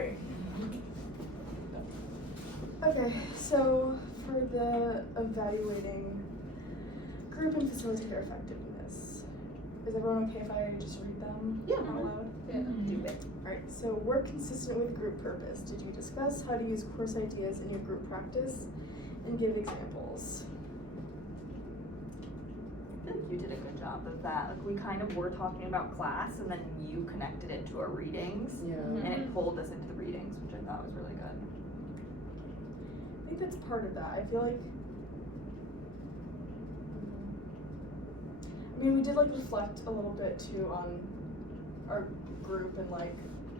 Alright. Okay, so for the evaluating group and facilitator effectiveness, is everyone okay if I just read them Yeah. out loud? Yeah. Do it. Alright, so work consistent with group purpose. Did you discuss how to use course ideas in your group practice and give examples? I feel like you did a good job of that. Like we kind of were talking about class and then you connected it to our readings. Yeah. And it pulled us into the readings, which I thought was really good. I think that's part of that. I feel like, I mean, we did like reflect a little bit too on our group and like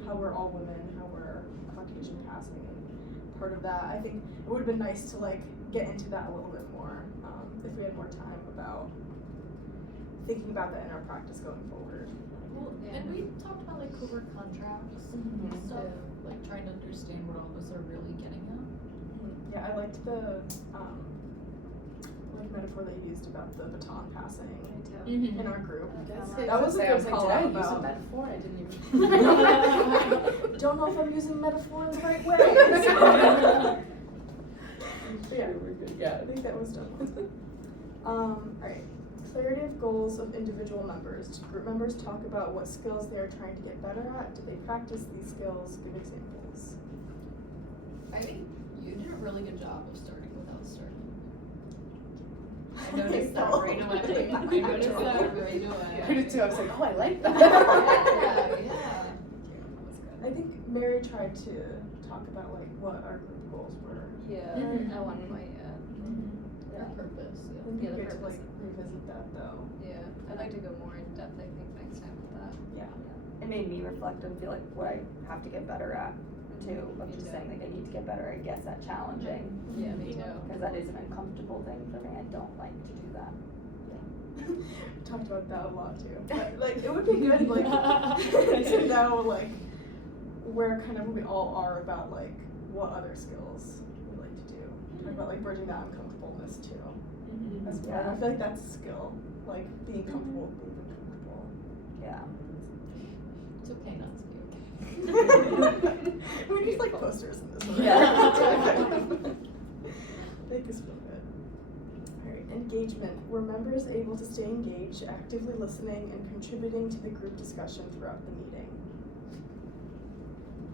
how we're all women, how we're Caucasian passing, and part of that, I think it would have been nice to like get into that a little bit more if we had more time about thinking about that in our practice going forward. Well, and we talked about like covert contracts Mhm. and stuff, like trying to understand what all of us are really getting at. Yeah, I liked the like metaphor that you used about the baton passing in our group. That was a good call out Did I use a about. metaphor? I didn't even. Don't know if I'm using metaphor in the right way. Yeah, We're good. Yeah. I think that was done. Alright. Clarity of goals of individual members. Do group members talk about what skills they are trying to get better at? Do they practice these skills? Give examples. I think you did a really good job of starting without starting. I noticed that right away. I noticed that right away. I did too. I was like, oh, I like that. Yeah. I think Mary tried to talk about like what our group goals were. Yeah, Mhm. at one point, yeah. Our purpose, I yeah. think Yeah, we the get to purpose. like revisit that though. Yeah, I'd like to go more in depth, I think, next time with that. Yeah. It made me reflect and feel like what I have to get better at too. Of Me just too. saying like I need to get better at guess at challenging. Yeah, me too. Because that is an uncomfortable thing for me. I don't like to do that. Talked about that a lot too. But like it would be good like to know like where kind of we all are about like what other skills we like to do. Talk about like bridging that uncomfortableness too. As well. Yeah. I feel like that's a skill. Like being comfortable with being uncomfortable. Yeah. It's okay not to be We need like posters in this one. Yeah. Make us feel good. Alright, engagement. Were members able to stay engaged, actively listening and contributing to the group discussion throughout the meeting?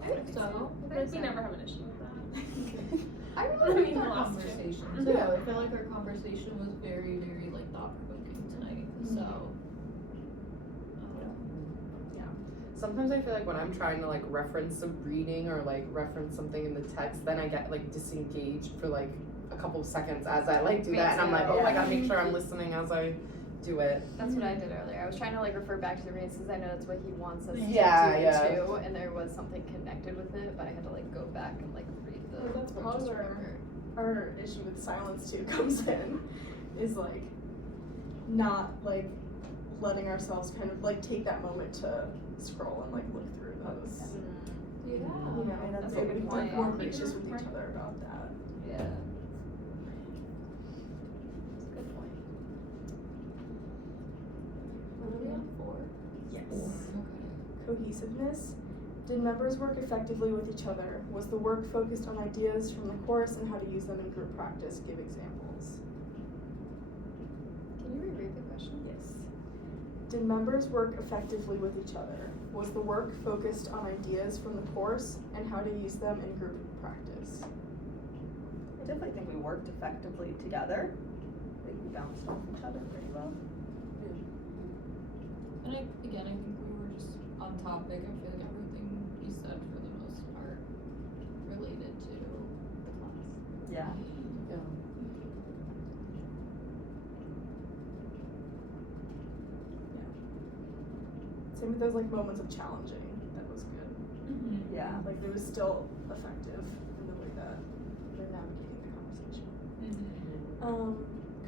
I think so. I feel like we never have an issue with that. I I really mean, like the the last two. conversation Mhm. too. I feel like our conversation was very, very like thought provoking tonight. So Sometimes I feel like when I'm trying to like reference some reading or like reference something in the text, then I get like disengaged for like a couple of seconds as I like do Me that, and I'm like, oh, I Yeah. gotta make sure I'm listening as I do it. That's what I did earlier. I was trying to like refer back to the readings because I know that's what he wants us Yeah, to do yeah. too, and there was something connected with it, but I had to like go back and like read the. Well, that's or probably just where remember. our issue with silence too comes in, is like not like letting ourselves kind of like take that moment to scroll and like look through those. yeah. You know, That's a maybe good be point. more gracious with each other about that. Yeah. That's a good point. What are we on for? Yes. Okay. Cohesiveness. Did members work effectively with each other? Was the work focused on ideas from the course and how to use them in group practice? Give examples. Can you reread the question? Yes. Did members work effectively with each other? Was the work focused on ideas from the course and how to use them in group practice? I definitely think we worked effectively together. I think we bounced off each other pretty well. And I think we were just on topic. I feel like everything you said for the most part related to the class. Yeah. Yeah. Same with those like moments of challenging. That was good. Yeah. Like it was still effective in the way that they're navigating the conversation.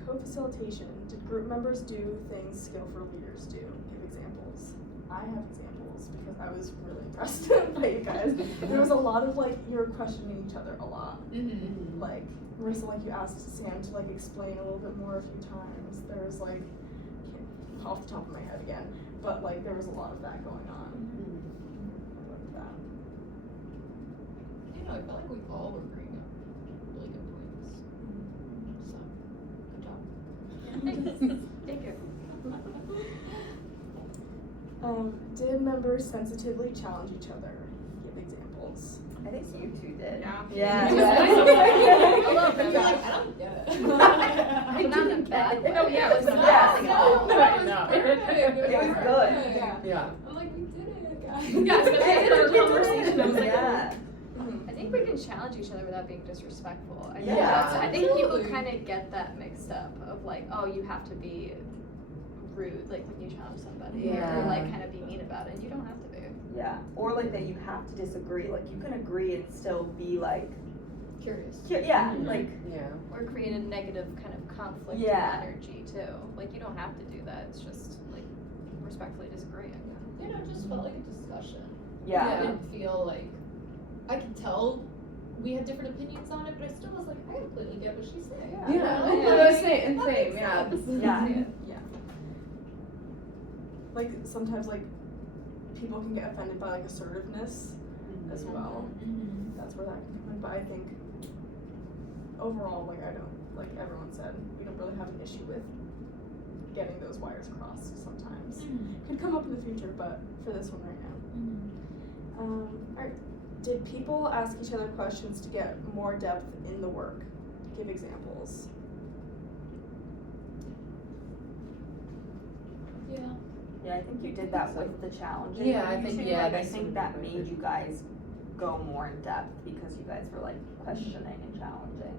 Co-facilitation. Did group members do things skillful leaders do? Give examples. I have examples because I was really impressed by you guys. There was a lot of like you were questioning each other a lot. Like Marissa, like you asked Sam to like explain a little bit more a few times. There was like off the top of my head again, but like there was a lot of that going on. I loved that. felt like we all were bringing up really good points. So, good job. Thank you. Did members sensitively challenge each other? Give examples. I think you two did. Yeah. Yeah. A little bit. You're like, I don't get it. But not in a bad way. No, yeah, it was Yes. no. It was good. Yeah. Yeah. I'm like, we did it, guys. Yeah. I think we can challenge each other without being disrespectful. I think, Yeah. I think people Absolutely. kind of get that mixed up of like, oh, you have to be rude, like when you challenge somebody, Yeah. or like kind of be mean about it. You don't have to be. Yeah. Or like that you have to disagree. Like you can agree and still be like, Curious. yeah, Mhm. like Yeah. Or create a negative kind of conflict Yeah. energy too. Like you don't have to do that. It's just like respectfully disagreeing. You know, it just felt like a discussion. I yeah. didn't feel like, I could tell we had different opinions on it, but I still was like, I completely get what she's saying. Yeah. You Yeah. know, Yeah. like, Same, that same, makes yeah. sense. Yeah. Yeah. Like sometimes like people can get offended by like assertiveness as well. Mhm. That's where that can come in. But I think overall, like I don't, like everyone said, we don't really have an issue with getting those wires crossed sometimes. Could come up in the future, but for this one right now. Alright. Did people ask each other questions to get more depth in the work? Give examples. Yeah. Yeah, I think you did that with the challenges. Yeah, I You think- two, yeah, like, I that's think what that we made did. you guys go more in depth because you guys were like questioning and challenging.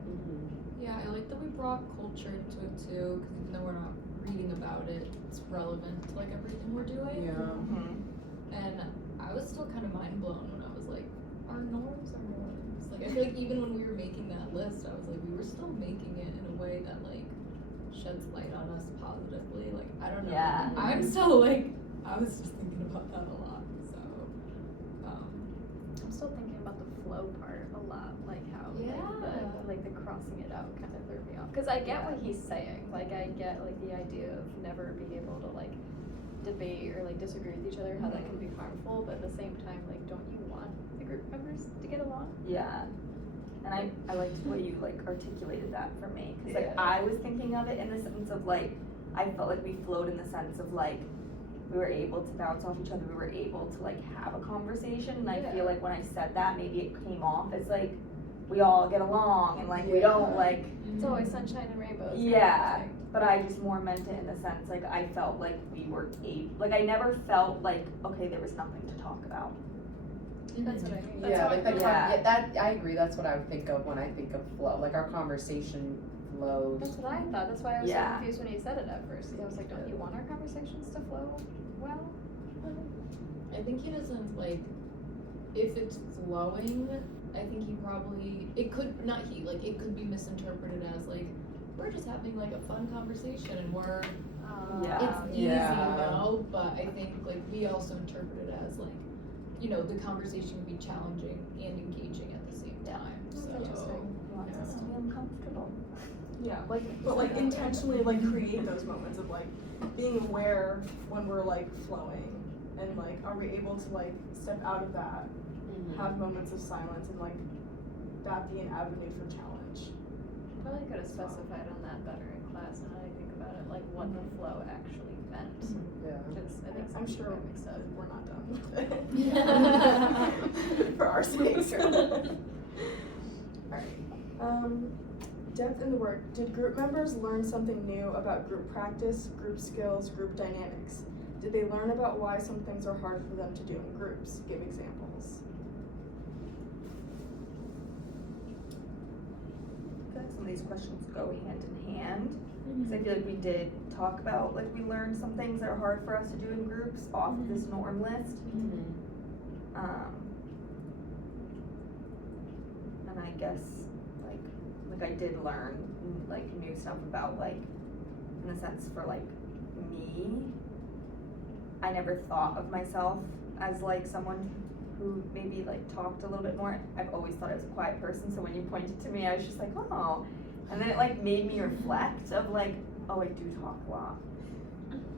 Yeah, I like that we brought culture into it too, because even though we're not reading about it, it's relevant to like everything we're doing. Yeah. Mm-hmm. And I was still kind of mind blown when I was like, our norms are norms. Like I feel like even when we were making that list, I was like, we were still making it in a way that like sheds light on us positively. Like I don't know. Yeah. I'm still like, I was just thinking about that a lot. So, I'm still thinking about the flow part a lot, like how like the crossing it out kind of threw me off. Because I get what he's saying. Like I get like the idea of never being able to like debate or like disagree with each other, how that can be harmful. But at the same time, like, don't you want the group members to get along? Yeah. And I liked the way you like articulated that for me. Cause like Yeah. I was thinking of it in the sense of like, I felt like we flowed in the sense of like, we were able to bounce off each other, we were able to like have a conversation. And I feel like when I said that, maybe it came off as like, we all get along and like we don't like, It's always sunshine and rainbows. yeah. But I just more meant it in the sense like I felt like we were like I never felt like, okay, there was nothing to talk about. That's what I mean. Yeah, like the Yeah. that I agree. That's what I would think of when I think of flow. Like our conversation flows. That's what I thought. That's why I was Yeah. so confused when he said it at first. I was like, don't you want our conversations to flow well? I think he doesn't like, if it's flowing, I think he probably, it could, not he, like it could be misinterpreted as like, we're just having like a fun conversation and we're, Yeah. it's easy, Yeah. you know, but I think like we also interpret it as like, you know, the conversation can be challenging and engaging at the same time, so. Interesting. He wants us to be uncomfortable. Yeah, like, but like intentionally like create those moments of like being aware when we're like flowing and like are we able to like step out of that, have moments of silence and like that be an avenue for challenge. Probably could have specified on that better in class now that I think about it, like what the flow actually meant. Yeah. Because I think I'm some sure people are mixed up. we're not done with it. For our sakes. Alright. Depth in the work. Did group members learn something new about group practice, group skills, group dynamics? Did they learn about why some things are hard for them to do in groups? Give examples. I feel like some of these questions go hand in hand. Because I feel like we did talk about, like, we learned some things that are hard for us to do in groups off of this norm list. And I guess, like I did learn, like, new stuff about, like, in the sense for, like, me, I never thought of myself as, like, someone who maybe, like, talked a little bit more. I've always thought I was a quiet person, so when you pointed to me, I was just like, oh. And then it, like, made me reflect of, like, oh, I do talk a lot.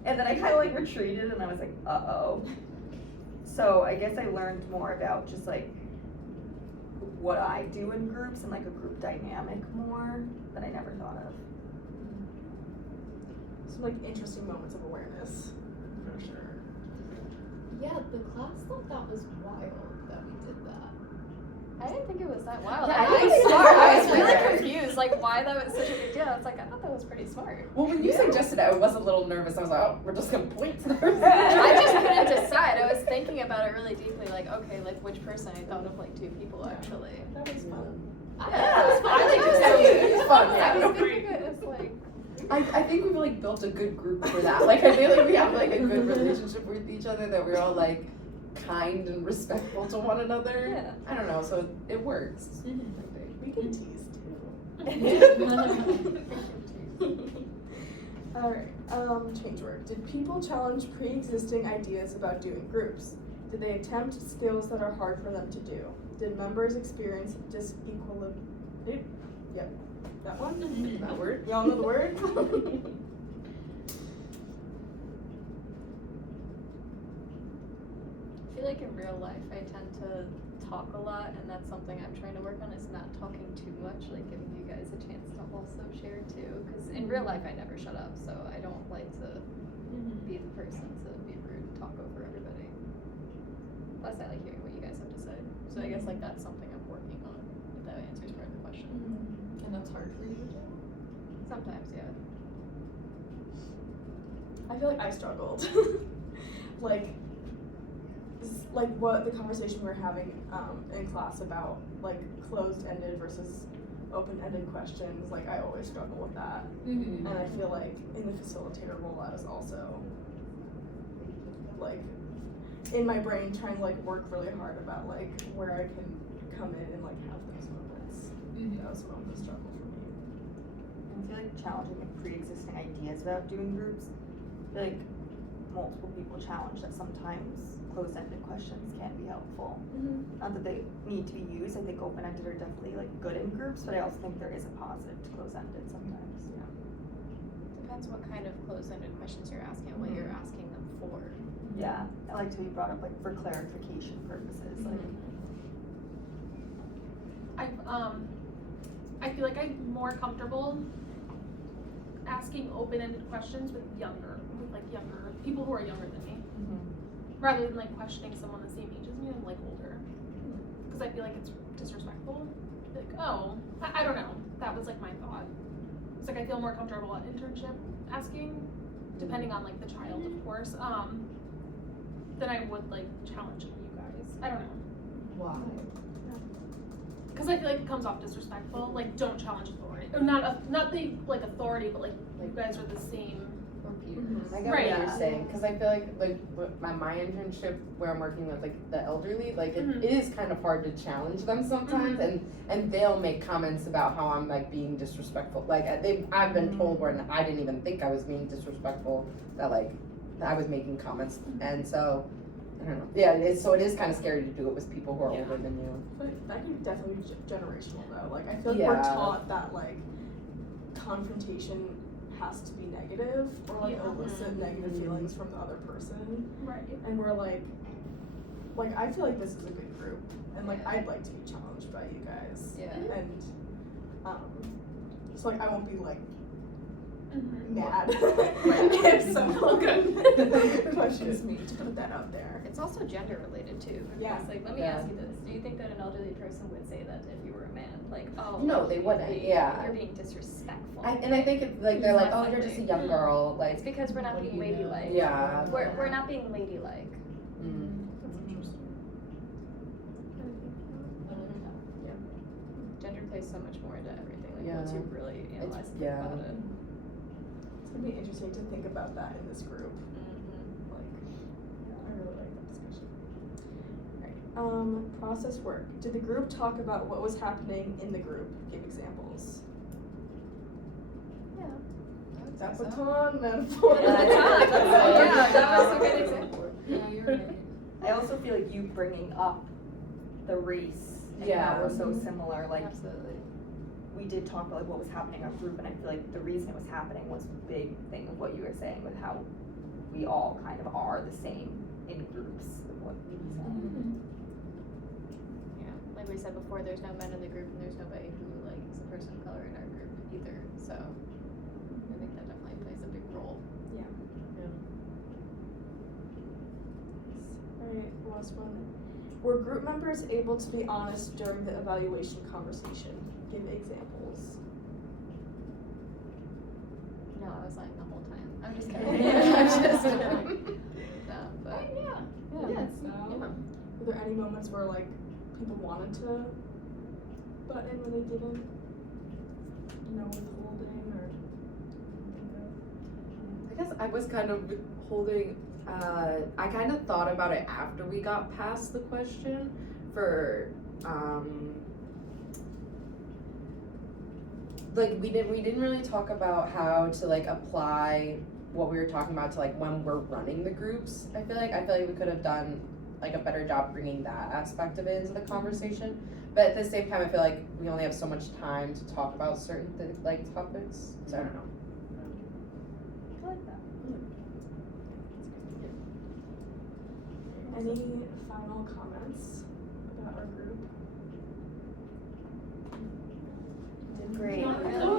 And then I kind of, like, retreated, and I was like, uh-oh. So I guess I learned more about just, like, what I do in groups and like a group dynamic more that I never thought of. Some like interesting moments of awareness, for sure. Yeah, the class thought that was wild that we did that. I didn't think it was that wild. Yeah, I I thought it think was it's smart. I was smart. really confused, like why that was such a big deal. I was like, I thought that was pretty smart. Well, when you suggested it, I was a little nervous. I was like, oh, we're just gonna point to the person. I just couldn't decide. I was thinking about it really deeply, like, okay, like which person? I thought of like 2 people actually. That was fun. Yeah, it was fun. I think It was it was fun, I yeah. was thinking it was like, I think we've like built a good group for that. Like I feel like we have like a good relationship with each other, that we're all like kind and respectful to one another. yeah. I don't know, so it works. We can tease too. Alright, change work. Did people challenge pre-existing ideas about doing groups? Did they attempt skills that are hard for them to do? Did members experience disequilibrium? Yep, that one? That word? Y'all know the word? I feel like in real life I tend to talk a lot, and that's something I'm trying to work on, is not talking too much, like giving you guys a chance to also share too, because in real life I never shut up, so I don't like to be the person to be rude and talk over everybody. Plus I like hearing what you guys have to say, so I guess like that's something I'm working on, if that answers part of the question. And that's hard for you to do? Sometimes, yeah. I feel like I struggled. like what the conversation we were having in class about like closed-ended versus open-ended questions, like I always struggle with that. Mm-hmm. And I feel like in the facilitator role I was also like in my brain trying to like work really hard about like where I can come in and like have those moments. That was one of the struggle for me. I feel like challenging like pre-existing ideas about doing groups. I feel like multiple people challenge that sometimes closed-ended questions can be helpful. Not that they need to be used. I think open-ended are definitely like good in groups, but I also think there is a positive to closed-ended sometimes. Yeah. Depends what kind of closed-ended questions you're asking and what you're asking them for. Yeah. I liked how you brought up like for clarification purposes. Like I feel like I'm more comfortable asking open-ended questions with younger people who are younger than me, rather than like questioning someone the same age as me and like older, because I feel like it's disrespectful. Like, oh, I don't know. That was like my thought. It's like I feel more comfortable at internship asking, depending on like the child, of course, than I would like challenging you guys. I don't know. Why? Because I feel like it comes off disrespectful. Like, don't challenge authority. Or not the like authority, but like you guys are the same. Or peers? I get Right. what you're saying, because I feel like my internship where I'm working with like the elderly, like it is kind of hard to challenge them sometimes, and they'll make comments about how I'm like being disrespectful. Like I've been told where I didn't even think I was being disrespectful, that like I was making comments, and so I don't know. Yeah, so it is kind of scary to do it with people who are older than you. But that could definitely be generational though. Like I feel like we're Yeah. taught that like confrontation has to be negative or like elicit negative feelings from the other person. Right. And we're like I feel like this is a good group and like I'd like to be challenged by you guys. Yeah. And so like I won't be like Mm-hmm. mad if someone questions me, to put that out there. It's also gender related too. Because Yeah. like, let me Yeah. ask you this: do you think that an elderly person would say that if you were a man? Like, oh, No, like, they you're wouldn't, being- yeah. You're being disrespectful. And I think it's like they're like, oh, you're just a young girl, like It's because we're not What do being you know? ladylike. yeah. We're not being ladylike. Gender plays so much more into everything. Like once Yeah. you really analyze and think yeah. about it. It's gonna be interesting to think about that in this group. Like, yeah, I really like that discussion. Alright, process work. Did the group talk about what was happening in the group? Give examples. Yeah. That baton metaphor. Yeah, That was a good example. Yeah, you're right. I also feel like you bringing up the race and Yeah. how we're so similar, like Absolutely. we did talk about like what was happening in our group, and I feel like the reason it was happening was a big thing of what you were saying with how we all kind of are the same in groups of what you were saying. Yeah. like we said before, there's no men in the group and there's nobody who like is a person of color in our group either. So I think that definitely plays a big role. Alright, last one. Were group members able to be honest during the evaluation conversation? Give examples. No, I was lying the whole time. I'm just kidding. I'm just kidding. No, but Yeah. Were there any moments where like people wanted to butt in when they didn't? You know, withholding or I guess I was kind of holding, I kind of thought about it after we got past the question for, like we didn't really talk about how to like apply what we were talking about to like when we're running the groups. I feel like we could have done like a better job bringing that aspect of it into the conversation. But at the same time, I feel like we only have so much time to talk about certain like topics. So I don't know. I like that. any final comments about our group? Great. Yeah.